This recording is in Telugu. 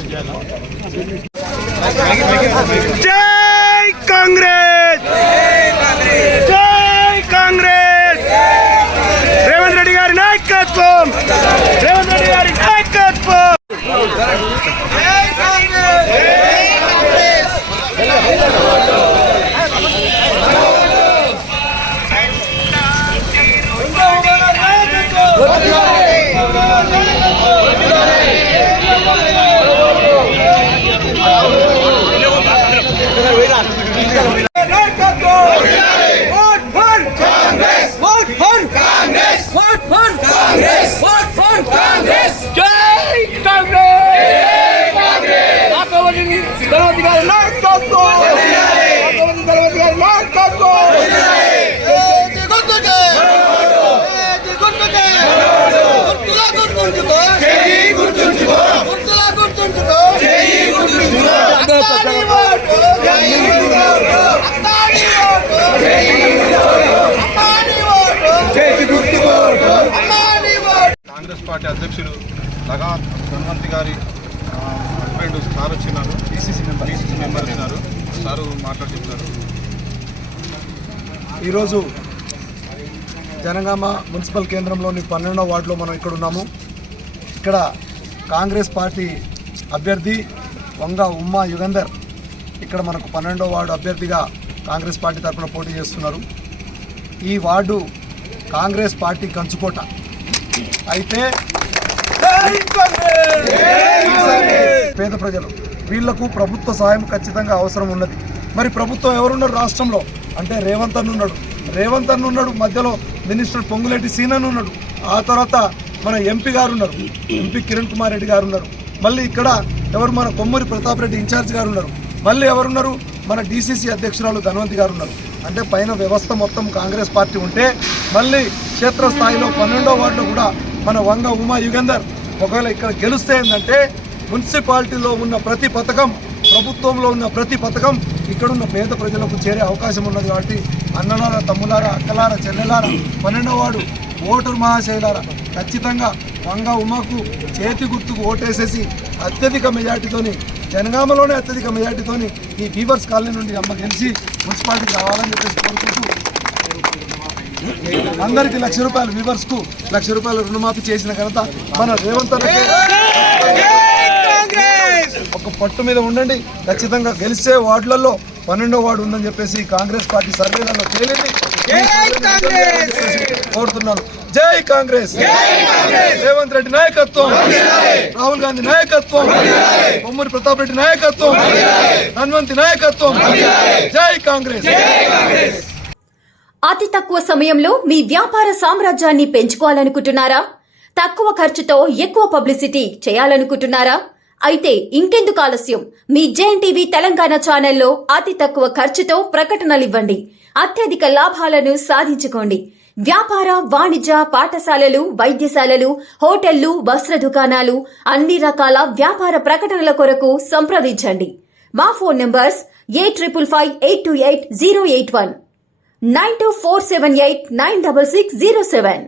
जय कांग्रेस जय कांग्रेस रेवंत रेड्डी गारी नायकत्वम रेवंत रेड्डी गारी नायकत्वम కాంగ్రెస్ పార్టీ అధ్యక్షులు లగా ధన్వంతి గారి హస్బెండ్ సార్ వచ్చినారు, డీసీసీ మెంబర్ వచ్చినారు. సారు మాట్లాడుతున్నారు. ఈరోజు జనగామ మున్సిపల్ కేంద్రంలోని 12వ వార్డులో మనం ఇక్కడ ఉన్నాము. ఇక్కడ కాంగ్రెస్ పార్టీ అభ్యర్థి వంగ ఉమ్మా యుగంధర్ ఇక్కడ మనకు 12వ వార్డు అభ్యర్థిగా కాంగ్రెస్ పార్టీ తరఫున పోటీ చేస్తున్నారు. ఈ వార్డు కాంగ్రెస్ పార్టీ కంచుకోట అయితే పేద ప్రజలు వీళ్లకు ప్రభుత్వ సహాయం ఖచ్చితంగా అవసరం ఉన్నది. మరి ప్రభుత్వం ఎవరున్నారు రాష్ట్రంలో అంటే రేవంత్ అన్న ఉన్నాడు, మధ్యలో మినిస్టర్ పొంగులేటి సీనన్ ఉన్నాడు, ఆ తర్వాత మన ఎంపీ గారు ఉన్నారు, ఎంపీ కిరణ్ కుమార్ రెడ్డి గారు ఉన్నారు, మళ్ళీ ఇక్కడ ఎవరు మన కొమ్మూరి ప్రతాప్ రెడ్డి ఇన్ఛార్జ్ గారు ఉన్నారు, మళ్ళీ ఎవరున్నారు మన డీసీసీ అధ్యక్షురాలు ధన్వంతి గారు ఉన్నారు. అంటే పైన వ్యవస్థ మొత్తం కాంగ్రెస్ పార్టీ ఉంటే మళ్ళీ క్షేత్రస్థాయిలో 12వ వార్డులో కూడా మన వంగ ఉమా యుగంధర్ ఒకవేళ ఇక్కడ గెలుస్తే ఏంటంటే మున్సిపాలిటీలో ఉన్న ప్రతి పథకం, ప్రభుత్వంలో ఉన్న ప్రతి పథకం ఇక్కడున్న పేద ప్రజలకు చేరే అవకాశం ఉన్నది. కాబట్టి అన్నలారా, తమ్ములారా, అక్కలారా, చెల్లెలారా, 12వ వార్డు ఓటరు మహాశైలారా ఖచ్చితంగా వంగ ఉమాకు చేతి గుర్తుకు ఓటేసేసి అత్యధిక మెజార్టీతోని జనగామలోనే అత్యధిక మెజార్టీతోని ఈ వీవర్స్ కాలనీ నుండి అమ్మ గెలిచి మున్సిపాలిటీకి రావాలని చెప్పేసి కోరుకుంటూ అందరికీ ₹1,00,000 వీవర్స్కు ₹1,00,000 రుణమాఫీ చేసిన ఘనత మన రేవంత్ ఒక పట్టు మీద ఉండండి. ఖచ్చితంగా గెలిచే వార్డులలో 12వ వార్డు ఉందని చెప్పేసి కాంగ్రెస్ పార్టీ సర్వేలలో తేలింది. కోరుతున్నాను. జై కాంగ్రెస్, రేవంత్ రెడ్డి నాయకత్వం, రాహుల్ గాంధీ నాయకత్వం, కొమ్మూరి ప్రతాప్ రెడ్డి నాయకత్వం, ధన్వంతి నాయకత్వం. జై కాంగ్రెస్. అతి తక్కువ సమయంలో మీ వ్యాపార సామ్రాజ్యాన్ని పెంచుకోవాలనుకుంటున్నారా? తక్కువ ఖర్చుతో ఎక్కువ పబ్లిసిటీ చేయాలనుకుంటున్నారా? అయితే ఇంకెందుకు ఆలస్యం? మీ జేఎన్టీవీ తెలంగాణ ఛానల్లో అతి తక్కువ ఖర్చుతో ప్రకటనలివ్వండి. అత్యధిక లాభాలను సాధించుకోండి. వ్యాపార, వాణిజ్య, పాఠశాలలు, వైద్యశాలలు, హోటళ్లు, వస్త్ర దుకాణాలు, అన్ని రకాల వ్యాపార ప్రకటనల కొరకు సంప్రదించండి. మా ఫోన్ నంబర్స్ 8558288081 9247896607.